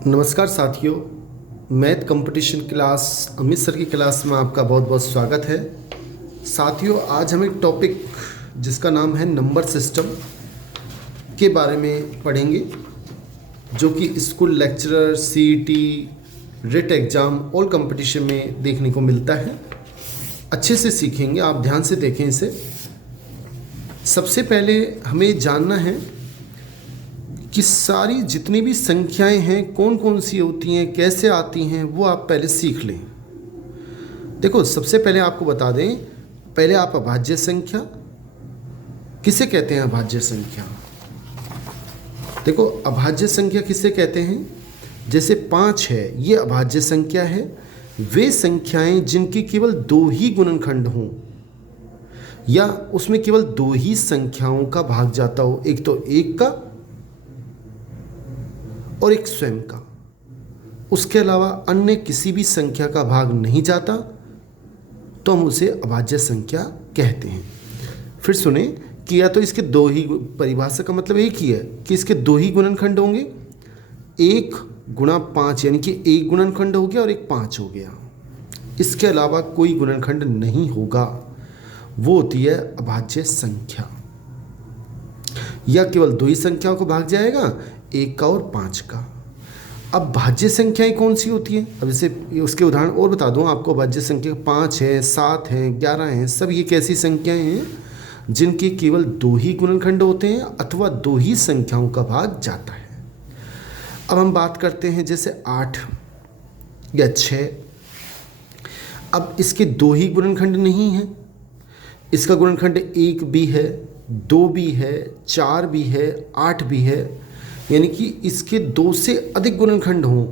नमस्कार साथियों, math competition class Amit sir की क्लास में आपका बहुत बहुत स्वागत है। साथियों, आज हम एक टॉपिक जिसका नाम है नंबर सिस्टम के बारे में पढ़ेंगे, जो कि school lecturer, CET, writ exam all competition में देखने को मिलता है। अच्छे से सीखेंगे, आप ध्यान से देखें इसे। सबसे पहले हमें जानना है कि सारी जितनी भी संख्याएं हैं कौन कौन सी होती हैं, कैसे आती हैं, वो आप पहले सीख लें। देखो, सबसे पहले आपको बता दें, पहले आप अभाज्य संख्या किसे कहते हैं। अभाज्य संख्या, देखो अभाज्य संख्या किसे कहते हैं। जैसे 5 है, ये अभाज्य संख्या है। वे संख्याएं जिनकी केवल 2 ही गुणनखंड हों या उसमें केवल 2 ही संख्याओं का भाग जाता हो, एक तो 1 का और एक स्वयं का, उसके अलावा अन्य किसी भी संख्या का भाग नहीं जाता, तो हम उसे अभाज्य संख्या कहते हैं। फिर सुने कि या तो इसके 2 ही, परिभाषा का मतलब एक ही है कि इसके 2 ही गुणनखंड होंगे, 1 गुणा 5 यानी कि 1 गुणनखंड हो गया और एक 5 हो गया। इसके अलावा कोई गुणनखंड नहीं होगा, वो होती है अभाज्य संख्या। या केवल 2 ही संख्याओं को भाग जाएगा, 1 का और 5 का। अब भाज्य संख्याएं कौन सी होती हैं, अब इसे उसके उदाहरण और बता दूं आपको। भाज्य संख्या 5 है, 7 है, 11 है, सब ये कैसी संख्याएं हैं जिनके केवल 2 ही गुणनखंड होते हैं अथवा 2 ही संख्याओं का भाग जाता है। अब हम बात करते हैं जैसे 8 या 6। अब इसके 2 ही गुणनखंड नहीं हैं, इसका गुणनखंड 1 भी है, 2 भी है, 4 भी है, 8 भी है। यानी कि इसके 2 से अधिक गुणनखंड हों,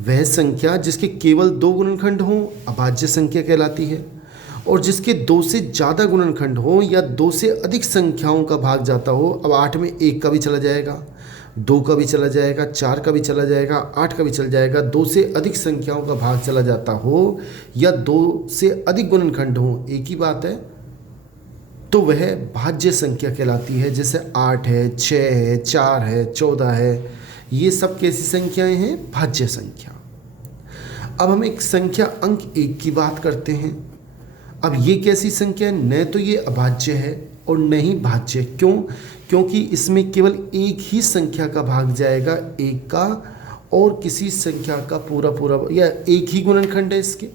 वह संख्या जिसके केवल 2 गुणनखंड हों अभाज्य संख्या कहलाती है। और जिसके 2 से ज़्यादा गुणनखंड हों या 2 से अधिक संख्याओं का भाग जाता हो, अब 8 में 1 का भी चला जाएगा, 2 का भी चला जाएगा, 4 का भी चला जाएगा, 8 का भी चला जाएगा, 2 से अधिक संख्याओं का भाग चला जाता हो या 2 से अधिक गुणनखंड हो, एक ही बात है, तो वह भाज्य संख्या कहलाती है। जैसे 8 है, 6 है, 4 है, 14 है, ये सब कैसी संख्याएं हैं, भाज्य संख्या। अब हम एक संख्या अंक 1 की बात करते हैं। अब ये कैसी संख्या है, न तो ये अभाज्य है और न ही भाज्य। क्यों? क्योंकि इसमें केवल एक ही संख्या का भाग जाएगा, 1 का, और किसी संख्या का पूरा पूरा या एक ही गुणनखंड है इसके।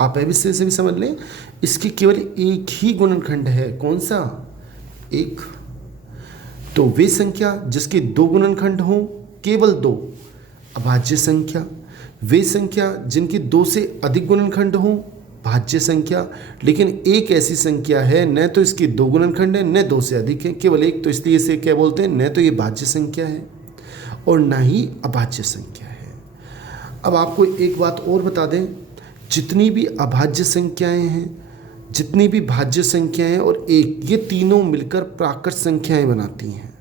आप ऐसे से भी समझ लें, इसकी केवल एक ही गुणनखंड है, कौन सा, 1। तो वे संख्या जिसके 2 गुणनखंड हों, केवल 2, अभाज्य संख्या। वे संख्या जिनके 2 से अधिक गुणनखंड हों, भाज्य संख्या। लेकिन एक ऐसी संख्या है न तो इसके 2 गुणनखंड है न 2 से अधिक है, केवल 1, तो इसलिए इसे क्या बोलते हैं, न तो ये भाज्य संख्या है और न ही अभाज्य संख्या है। अब आपको एक बात और बता दें, जितनी भी अभाज्य संख्याएं हैं, जितनी भी भाज्य संख्याएं और एक, ये तीनों मिलकर प्राकृत संख्याएं बनाती हैं।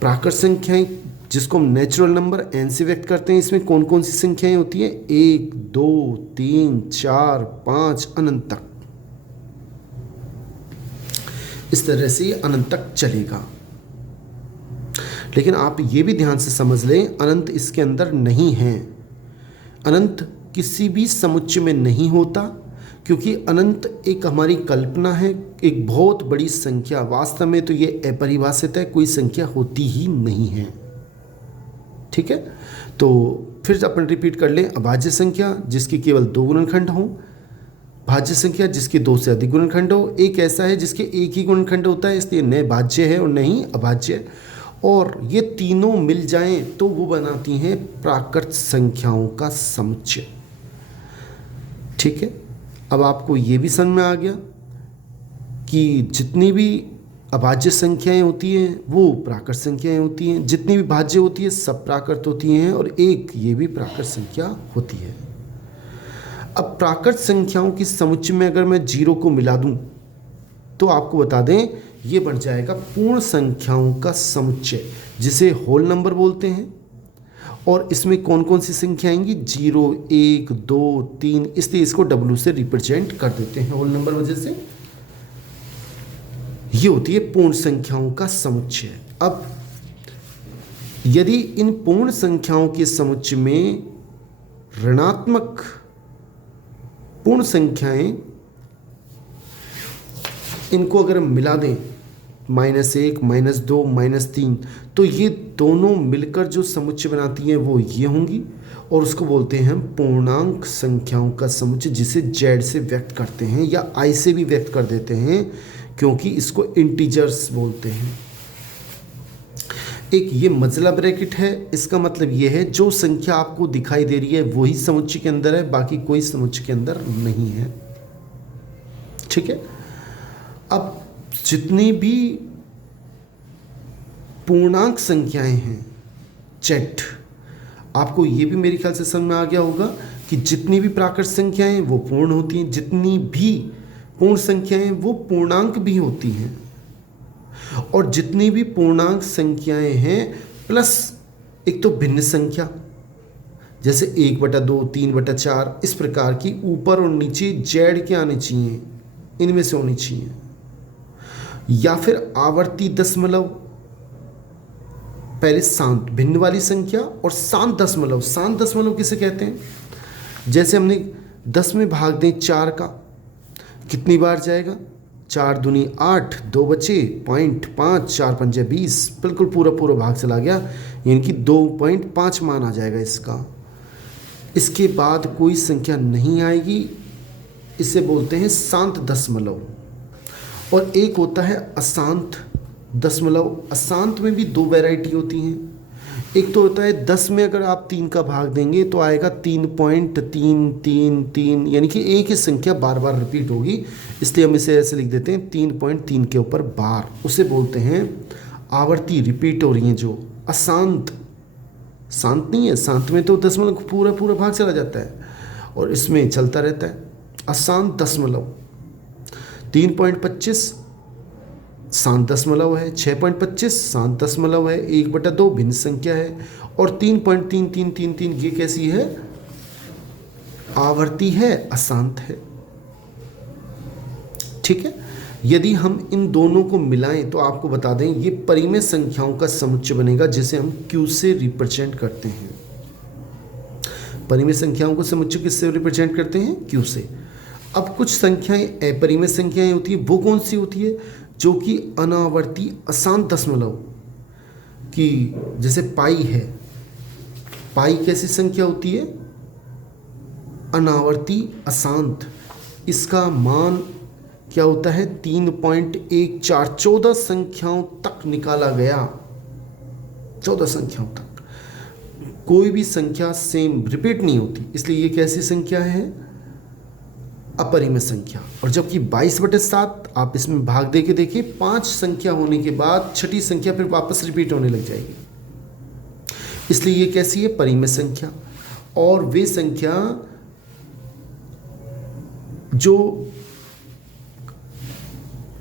प्राकृत संख्याएं जिसको हम नेचुरल नंबर n से व्यक्त करते हैं, इसमें कौन कौन सी संख्याएं होती हैं, 1, 2, 3, 4, 5, अनंत तक। इस तरह से ये अनंत तक चलेगा। लेकिन आप ये भी ध्यान से समझ लें, अनंत इसके अंदर नहीं है। अनंत किसी भी समुच्चय में नहीं होता, क्योंकि अनंत एक हमारी कल्पना है, एक बहुत बड़ी संख्या। वास्तव में तो ये अपरिभाषित है, कोई संख्या होती ही नहीं है। ठीक है, तो फिर अपन रिपीट कर लें, अभाज्य संख्या जिसके केवल 2 गुणनखंड हों, भाज्य संख्या जिसके 2 से अधिक गुणनखंड हो, एक ऐसा है जिसके एक ही गुणनखंड होता है, इसलिए न भाज्य है और न ही अभाज्य। और ये तीनों मिल जाएं तो वो बनाती हैं प्राकृत संख्याओं का समुच्चय। ठीक है, अब आपको ये भी समझ में आ गया कि जितनी भी अभाज्य संख्याएं होती हैं वो प्राकृत संख्याएं होती हैं, जितनी भी भाज्य होती है सब प्राकृत होती हैं, और एक ये भी प्राकृत संख्या होती है। अब प्राकृत संख्याओं की समुच्चय में अगर मैं 0 को मिला दूं तो आपको बता दें ये बन जाएगा पूर्ण संख्याओं का समुच्चय, जिसे होल नंबर बोलते हैं। और इसमें कौन कौन सी संख्या आएंगी, 0, 1, 2, 3, इसलिए इसको W से रिप्रेजेंट कर देते हैं होल नंबर वजह से। ये होती है पूर्ण संख्याओं का समुच्चय। अब यदि इन पूर्ण संख्याओं के समुच्चय में ऋणात्मक पूर्ण संख्याएं, इनको अगर हम मिला दें -1, -2, -3, तो ये दोनों मिलकर जो समुच्चय बनाती हैं वो ये होंगी, और उसको बोलते हैं हम पूर्णांक संख्याओं का समुच्चय, जिसे Z से व्यक्त करते हैं या I से भी व्यक्त कर देते हैं, क्योंकि इसको इंटीजर्स बोलते हैं। एक ये मजला ब्रैकेट है, इसका मतलब ये है जो संख्या आपको दिखाई दे रही है वही समुच्चय के अंदर है, बाकी कोई समुच्चय के अंदर नहीं है। ठीक है। अब जितनी भी पूर्णांक संख्याएं हैं Z, आपको ये भी मेरे ख्याल से समझ में आ गया होगा कि जितनी भी प्राकृत संख्याएं हैं वो पूर्ण होती हैं, जितनी भी पूर्ण संख्याएं वो पूर्णांक भी होती हैं, और जितनी भी पूर्णांक संख्याएं हैं प्लस एक तो भिन्न संख्या, जैसे 1/2, 3/4, इस प्रकार की ऊपर और नीचे Z के आने चाहिए, इनमें से होनी चाहिए, या फिर आवर्ती दशमलव, पहले शांत भिन्न वाली संख्या और शांत दशमलव। शांत दशमलव किसे कहते हैं? जैसे हमने 10 में भाग दें 4 का, कितनी बार जाएगा? 4 दूनी 8, 2 बचे, 0.5, 4 पंजे 20, बिल्कुल पूरा पूरा भाग चला गया, यानी कि 2.5 मान आ जाएगा इसका। इसके बाद कोई संख्या नहीं आएगी, इसे बोलते हैं शांत दशमलव। और एक होता है अशांत दशमलव। अशांत में भी 2 वैरायटी होती हैं। एक तो होता है 10 में अगर आप 3 का भाग देंगे तो आएगा 3.333, यानी कि एक ही संख्या बार बार रिपीट होगी, इसलिए हम इसे ऐसे लिख देते हैं 3.3 के ऊपर बार। उसे बोलते हैं आवर्ती, रिपीट हो रही हैं जो। अशांत, शांत नहीं है, शांत में तो दशमलव पूरा पूरा भाग चला जाता है और इसमें चलता रहता है। अशांत दशमलव 3.25 शांत दशमलव है, 6.25 शांत दशमलव है, 1/2 भिन्न संख्या है, और 3.3333 ये कैसी है? आवर्ती है, अशांत है। ठीक है। यदि हम इन दोनों को मिलाएं तो आपको बता दें ये परिमेय संख्याओं का समुच्चय बनेगा, जिसे हम Q से रिप्रेजेंट करते हैं। परिमेय संख्याओं को समुच्चय किससे रिप्रेजेंट करते हैं? Q से। अब कुछ संख्याएं अपरिमेय संख्याएं होती है, वो कौन सी होती है? जो कि अनावर्ती अशांत दशमलव की, जैसे पाई है। पाई कैसी संख्या होती है? अनावर्ती अशांत। इसका मान क्या होता है? 3.14, 14 संख्याओं तक निकाला गया, 14 संख्याओं तक। कोई भी संख्या सेम रिपीट नहीं होती, इसलिए ये कैसी संख्या है? अपरिमेय संख्या। और जबकि 22/7 आप इसमें भाग दे के देखिए, 5 संख्या होने के बाद छठी संख्या फिर वापस रिपीट होने लग जाएगी, इसलिए ये कैसी है? परिमेय संख्या। और वे संख्या जो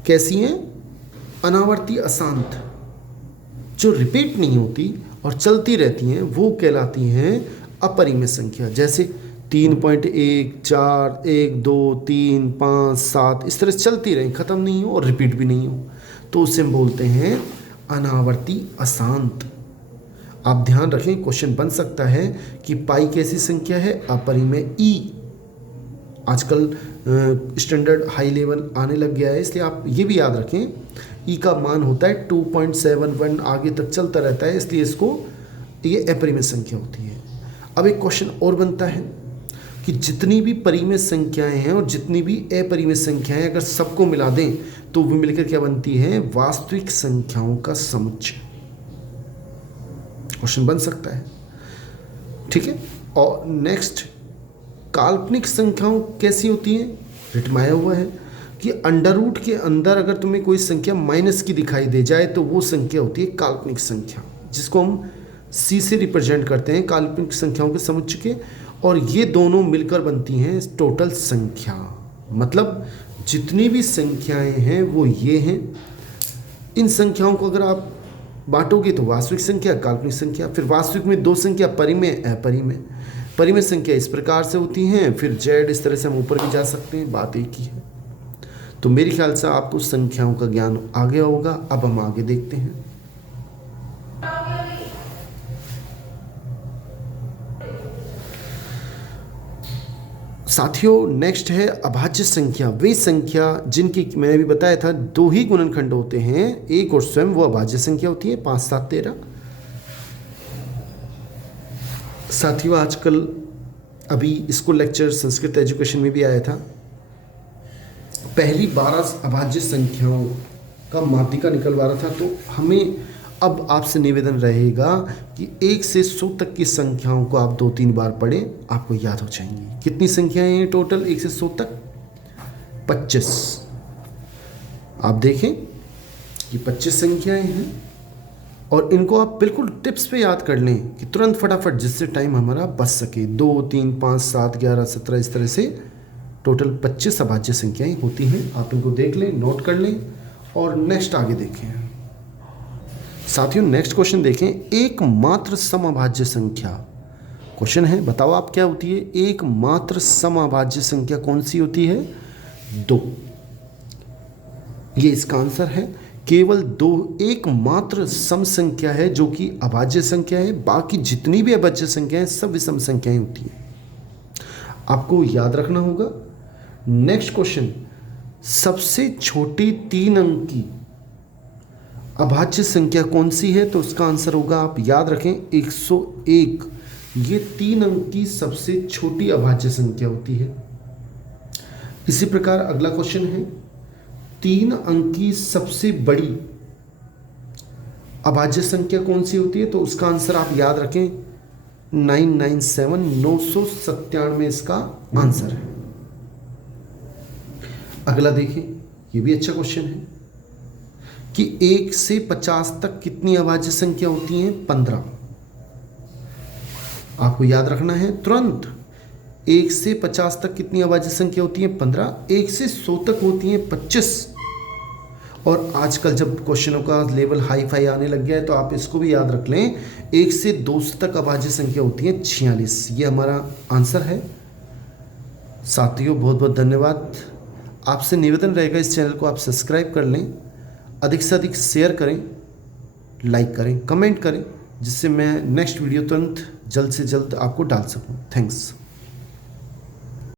कैसी हैं? अनावर्ती अशांत, जो रिपीट नहीं होती और चलती रहती हैं, वो कहलाती हैं अपरिमेय संख्या। जैसे 3.1, 4, 1, 2, 3, 5, 7, इस तरह से चलती रहें, ख़त्म नहीं हो और रिपीट भी नहीं हो, तो उसे हम बोलते हैं अनावर्ती अशांत। आप ध्यान रखें, क्वेश्चन बन सकता है कि पाई कैसी संख्या है? अपरिमेय। ई आजकल स्टैंडर्ड हाई लेवल आने लग गया है, इसलिए आप ये भी याद रखें, ई का मान होता है 2.71, आगे तक चलता रहता है, इसलिए इसको ये अपरिमेय संख्या होती है। अब एक क्वेश्चन और बनता है कि जितनी भी परिमेय संख्याएं हैं और जितनी भी अपरिमेय संख्याएं, अगर सबको मिला दें तो वो मिलकर क्या बनती है? वास्तविक संख्याओं का समुच्चय। क्वेश्चन बन सकता है। ठीक है। और नेक्स्ट, काल्पनिक संख्याओं कैसी होती हैं? रिटमाया हुआ है कि अंडर रूट के अंदर अगर तुम्हें कोई संख्या माइनस की दिखाई दे जाए तो वो संख्या होती है काल्पनिक संख्या, जिसको हम C से रिप्रेजेंट करते हैं, काल्पनिक संख्याओं के समुच्चय के। और ये दोनों मिलकर बनती हैं टोटल संख्या। मतलब जितनी भी संख्याएं हैं वो ये हैं। इन संख्याओं को अगर आप बांटोगे तो वास्तविक संख्या, काल्पनिक संख्या, फिर वास्तविक में 2 संख्या, परिमेय, अपरिमेय। परिमेय संख्या इस प्रकार से होती हैं, फिर Z इस तरह से हम ऊपर भी जा सकते हैं, बात एक ही है। तो मेरे ख्याल से आपको संख्याओं का ज्ञान आ गया होगा। अब हम आगे देखते हैं। साथियों नेक्स्ट है अभाज्य संख्या, वे संख्या जिनकी मैंने भी बताया था दो ही गुणनखंड होते हैं, एक और स्वयं, वो अभाज्य संख्या होती है 5, 7, 13। साथियों आजकल अभी स्कूल लेक्चर संस्कृत एजुकेशन में भी आया था, पहली 12 अभाज्य संख्याओं का माध्यिका निकलवा रहा था। तो हमें अब आपसे निवेदन रहेगा कि 1 से 100 तक की संख्याओं को आप 2-3 बार पढ़ें, आपको याद हो जाएंगी। कितनी संख्याएं हैं टोटल 1 से 100 तक? 25। आप देखें कि 25 संख्याएं हैं और इनको आप बिल्कुल टिप्स पे याद कर लें कि तुरंत फटाफट, जिससे टाइम हमारा बच सके। 2, 3, 5, 7, 11, 17 इस तरह से टोटल 25 अभाज्य संख्याएं होती हैं। आप इनको देख लें, नोट कर लें और नेक्स्ट आगे देखें। साथियों नेक्स्ट क्वेश्चन देखें, एकमात्र समअभाज्य संख्या। क्वेश्चन है, बताओ आप क्या होती है एकमात्र समअभाज्य संख्या? कौन सी होती है? 2। ये इसका आंसर है। केवल 2 एकमात्र सम संख्या है जो कि अभाज्य संख्या है, बाकी जितनी भी अभाज्य संख्या है सब विषम संख्याएं होती हैं। आपको याद रखना होगा। नेक्स्ट क्वेश्चन, सबसे छोटी 3 अंक की अभाज्य संख्या कौन सी है? तो उसका आंसर होगा, आप याद रखें, 101। ये 3 अंक की सबसे छोटी अभाज्य संख्या होती है। इसी प्रकार अगला क्वेश्चन है, 3 अंक की सबसे बड़ी अभाज्य संख्या कौन सी होती है? तो उसका आंसर आप याद रखें, 997, 997 इसका आंसर है। अगला देखें, ये भी अच्छा क्वेश्चन है कि 1 से 50 तक कितनी अभाज्य संख्या होती हैं? 15। आपको याद रखना है तुरंत। 1 से 50 तक कितनी अभाज्य संख्या होती है? 15। 1 से 100 तक होती हैं 25। और आजकल जब क्वेश्चनों का लेवल हाई फाई आने लग गया है तो आप इसको भी याद रख लें, 1 से 200 तक अभाज्य संख्या होती है 46। ये हमारा आंसर है। साथियों बहुत बहुत धन्यवाद। आपसे निवेदन रहेगा इस चैनल को आप सब्सक्राइब कर लें, अधिक से अधिक शेयर करें, लाइक करें, कमेंट करें, जिससे मैं नेक्स्ट वीडियो तुरंत जल्द से जल्द आपको डाल सकूं। थैंक्स।